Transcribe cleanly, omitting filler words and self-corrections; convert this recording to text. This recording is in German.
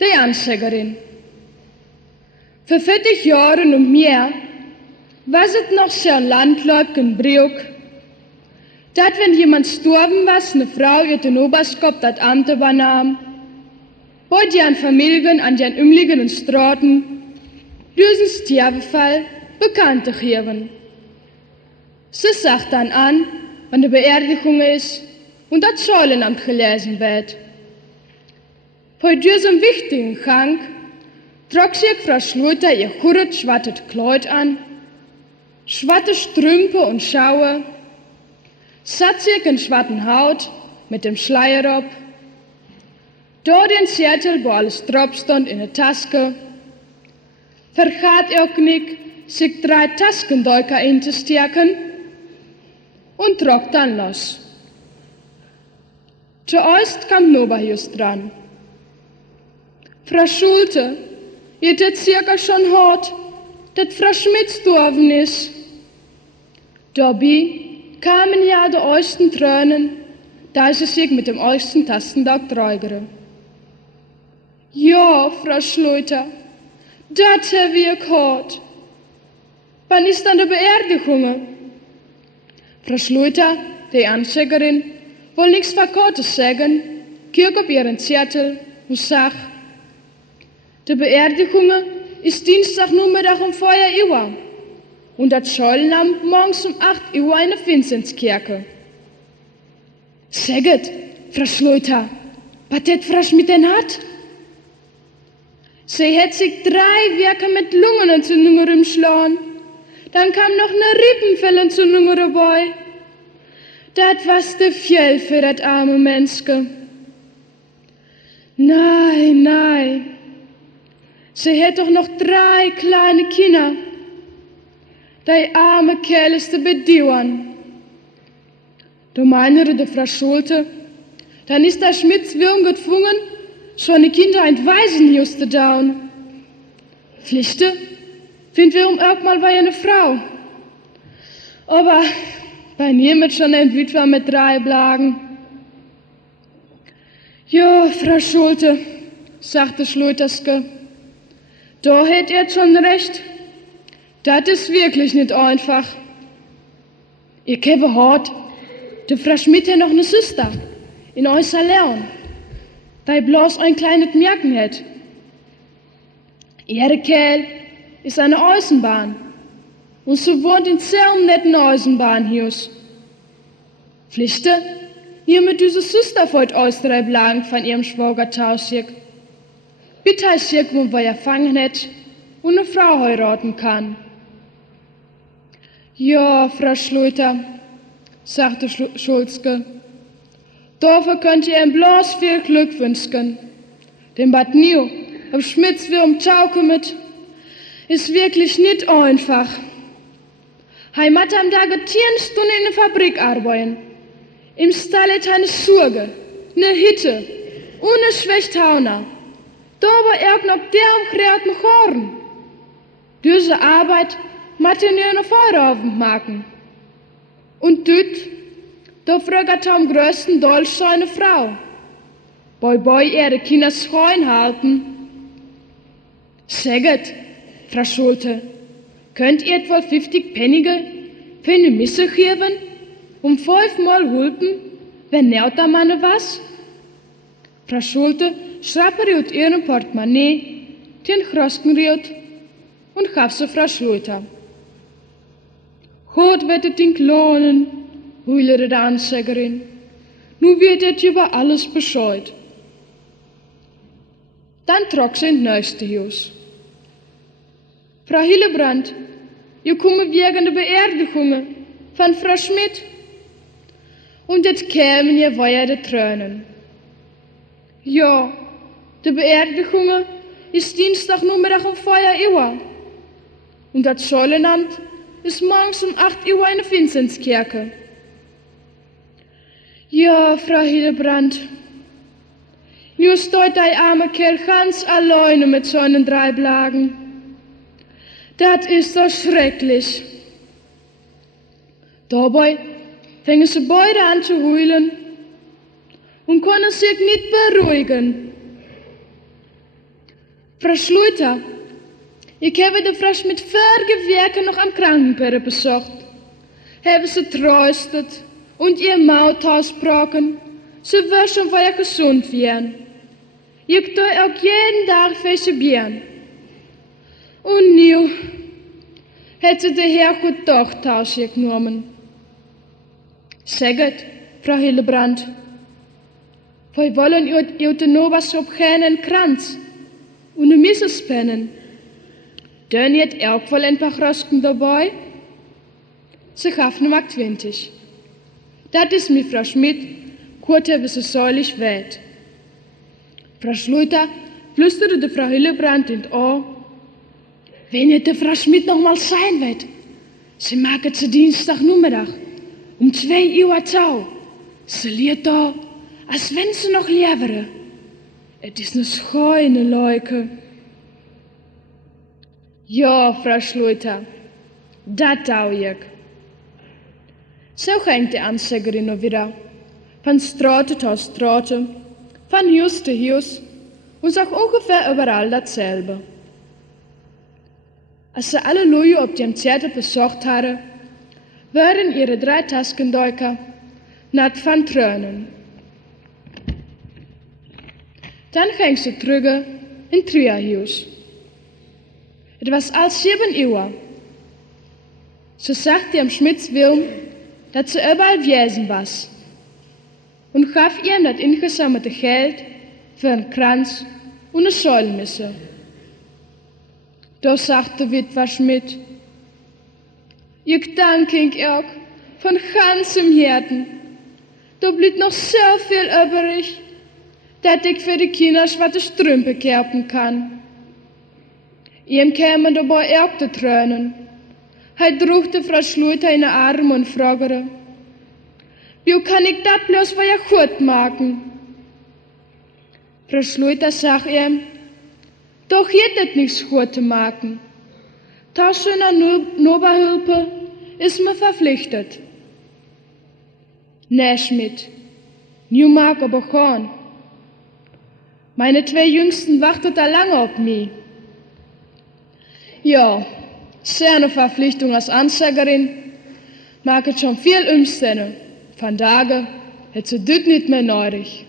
Die Anzeigerin. Für 40 Jahre und mehr was es noch so ein Landleib in Brück, dass wenn jemand gestorben was, eine Frau ihr den Oberskop das Amt übernahm, bei deren Familien an den umliegenden Straßen diesen Sterbefall bekannt geben. Sie sagt dann an, wenn die Beerdigung ist und das Säulenamt gelesen wird. Bei diesem wichtigen Gang trug sich Frau Schluter ihr gutes schwarzes Kleid an, schwarze Strümpfe und Schaue, satt sich in schwarzen Haut mit dem Schleier ab, da den Zettel, wo alles drauf stand, in der Taske, vergat er auch nicht, sich 3 Taskendeuker einzustecken und trug dann los. Zuerst kam Noberhius dran. Frau Schulte, ihr das circa schon hört, dass Frau Schmidt gestorben ist. Dabei kamen ja die ersten Tränen, da sie sich mit dem ersten Tastendog träugere. Ja, Frau Schluter, das habe wir gehört. Wann ist dann die Beerdigung? Frau Schluter, die Anzeigerin, wohl nichts Verkehrtes sagen, guckt auf ihren Zettel und sagt, die Beerdigung ist Dienstagnachmittag um 4 Uhr und das Säulenamt morgens um 8 Uhr in der Vinzenzkirche. Sagt, Frau Schluter, was hat Frau Schmidt denn hat? Sie hat sich 3 Wochen mit Lungenentzündung rumschlagen. Dann kam noch eine Rippenfellentzündung dabei. Das war zu viel für das arme Menschke. Nein. Sie hat doch noch 3 kleine Kinder. Die arme Kerl ist zu bedauern. Da meinte die Frau Schulte, dann ist der Schmitz Wirm gezwungen, schon die Kinder ein Waisenhaus zu dauen. Pflichte, find Wirm auch mal bei einer Frau. Aber bei niemand schon ein Witwer mit 3 Blagen. Ja, Frau Schulte, sagte Schluterske, da hätt ihr schon recht. Das ist wirklich nicht einfach. Ich habe gehört, die Frau Schmidt hat noch eine Schwester in unser Leon, die bloß ein kleines Merken hat. Ihre Kerl ist eine Eisenbahn und sie wohnt in sehr netten Eisenbahnhaus. Pflichte, ihr mit dieser Schwester wollt aus 3 Blagen von ihrem Schwager tauschen. Bitte ist irgendwo, wo er fangen hat und eine Frau heiraten kann. Ja, Frau Schluter, sagte Schulzke, dafür könnt ihr ihm bloß viel Glück wünschen. Denn Bad Nieuw, ob Schmitz wie Tauke mit, ist wirklich nicht einfach. Heimat am Tag 10 Stunden in der Fabrik arbeiten. Im Stall hat eine Surge, eine Hitte und eine Schwächthauner. Da war er noch der umgräten Horn. Diese Arbeit matten ihr noch Feierabend machen. Und dort, da fragt am größten Dolch seine Frau. Bei ihre Kinder schreien halten. Sagt, Frau Schulte, könnt ihr etwa 50 Pfennige für eine Misse geben? 5 Mal hulpen, wenn nicht da Mann was? Frau Schulte schrappte aus ihrem Portemonnaie den Grostenriot und gab sie Frau Schluter. Gott wird es Ding lohnen, heulte die Anzeigerin. Nun wird es über alles Bescheid. Dann trug sie ins nächste Haus. Frau Hillebrand, ihr kommt wegen der Beerdigung von Frau Schmidt. Und jetzt kämen ihr weiter die Tränen. Ja, die Beerdigung ist Dienstagnachmittag um 4 Uhr. Und das Säulenamt ist morgens um 8 Uhr in der Vinzenzkirche. Ja, Frau Hillebrand, nu steht der arme Kerl ganz alleine mit seinen 3 Blagen. Das ist so schrecklich. Dabei fingen sie beide an zu heulen und konnten sich nicht beruhigen. Frau Schluiter, ich habe de Frau Schmidt vorige Woche noch am Krankenbett besucht. Hebben sie tröstet und ihr Maut ausgebrochen, sie wird schon wieder gesund werden. Ich tue auch jeden Tag für sie bieren. Und nu hat sie der Herrgott doch Tausche genommen. Sagt, Frau Hillebrand, wir wollen ihr noch was auf keinen Kranz und eine Misse spannen. Dann hat auch wohl ein paar Rosken dabei. Sie gaf Mark 20. Dat is mir Frau Schmidt, kurz hebben ze säulig weit. Frau Schluiter flüsterte de Frau Hillebrand in Ohr. Wenn het de Frau Schmidt noch mal sein wird, sie mag het ze Dienstagnachmittag, 2 Uhr Zau. Sie liert da, als wenn sie noch lievere. Het is ne schöne Leuke. Ja, Frau Schluiter, dat tau ich. So ging die Anzeigerin noch wieder, von Straße zu Straße, von Haus zu Haus und sagt ungefähr überall dasselbe. Als sie alle Leute auf dem Zettel besucht hatten, waren ihre 3 Taskendeuker nat von Tränen. Dann ging sie zurück in Trierhaus. Es war al 7 Uhr. So sagte ihm Schmidts Wilm, dat ze überall gewesen was und gaf ihm das ingesammelte Geld für einen Kranz und eine Säulenmisse. Da sagte Witwer Schmidt, ich danke Ihnen auch von ganzem Herzen. Da blieb noch so viel übrig, dass ich für die Kinder schwarze Strümpfe kaufen kann. Ihm kämen dabei auch die Tränen. Er drückte Frau Schluiter in den Arm und fragte, wie kann ich das bloß wieder gut machen? Frau Schluiter sagt ihm, doch geht das nichts gut zu machen. Das in der Noberhilfe ist mir verpflichtet. Nee, Schmidt, nu mag aber gehen. Meine 2 Jüngsten warten da lange auf mich. Ja, seine Verpflichtung als Anzeigerin mag es schon viel umstellen. Von daher hat sie das nicht mehr nötig.